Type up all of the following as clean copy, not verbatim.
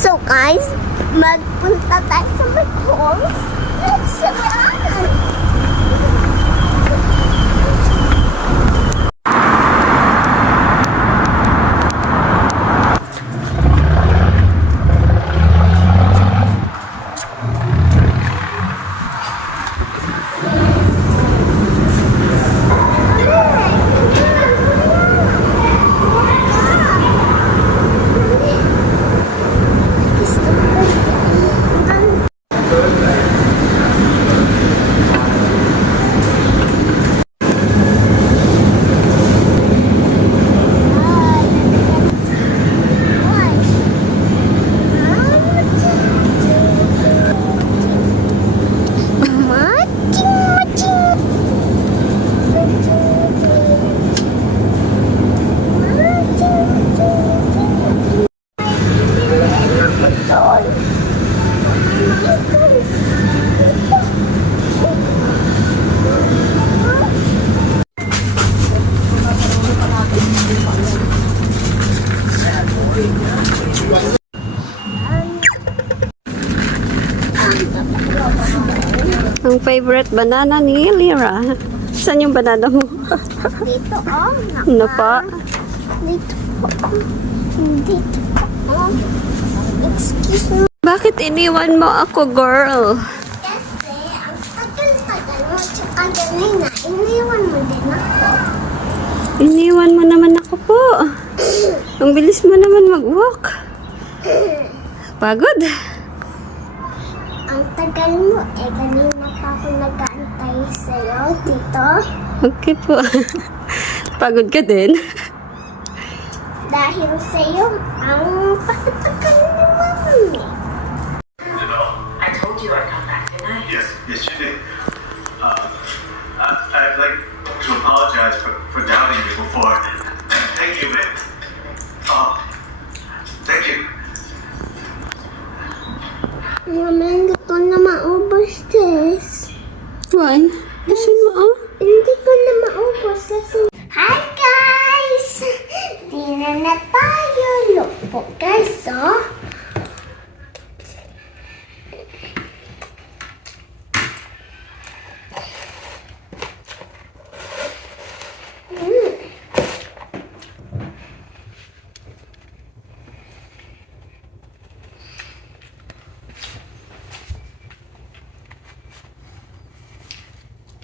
So guys, magpunta tayo sa McDonald's. Let's run! Ang favorite banana ni Lyra. Saan yung banana mo? Dito, oh. Ano pa? Dito po. Dito po. Excuse me. Bakit iniwan mo ako, girl? Kasi, ang tagal-tagal mo, tsaka ganina, iniwan mo din ako. Iniwan mo naman ako po. Ang bilis mo naman mag-walk. Pagod? Ang tagal mo, kanina pa ako nag-aantay sa'yo dito. Okay po. Pagod ka din? Dahil sa'yo, ang patagal naman eh. I told you I'd come back tonight. Yes, yes, you did. I'd like to apologize for doubting you before. Thank you, man. Thank you. Naman, gusto na maubos, Tess. Why? Gusto mo, oh? Hindi ko na maubos kasi... Hi, guys! Dina na tayo. Look po, guys, oh.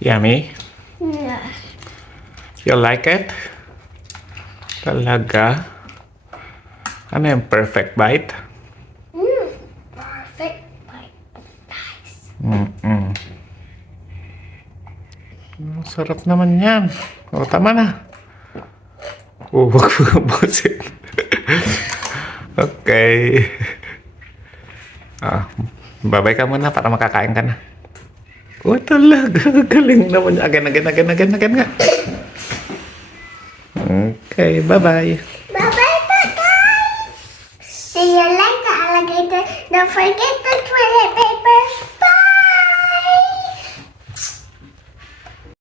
Yummy? Yeah. You like it? Talaga? Ano yung perfect bite? Perfect bite, guys. Sarap naman yan. O, tama na. Huwag mo busin. Okay. Babay ka muna para makakain ka na. Oh, talaga. Galing naman. Again nga. Okay, bye-bye. Bye-bye po, guys! See you later, alligator. Don't forget the toilet paper.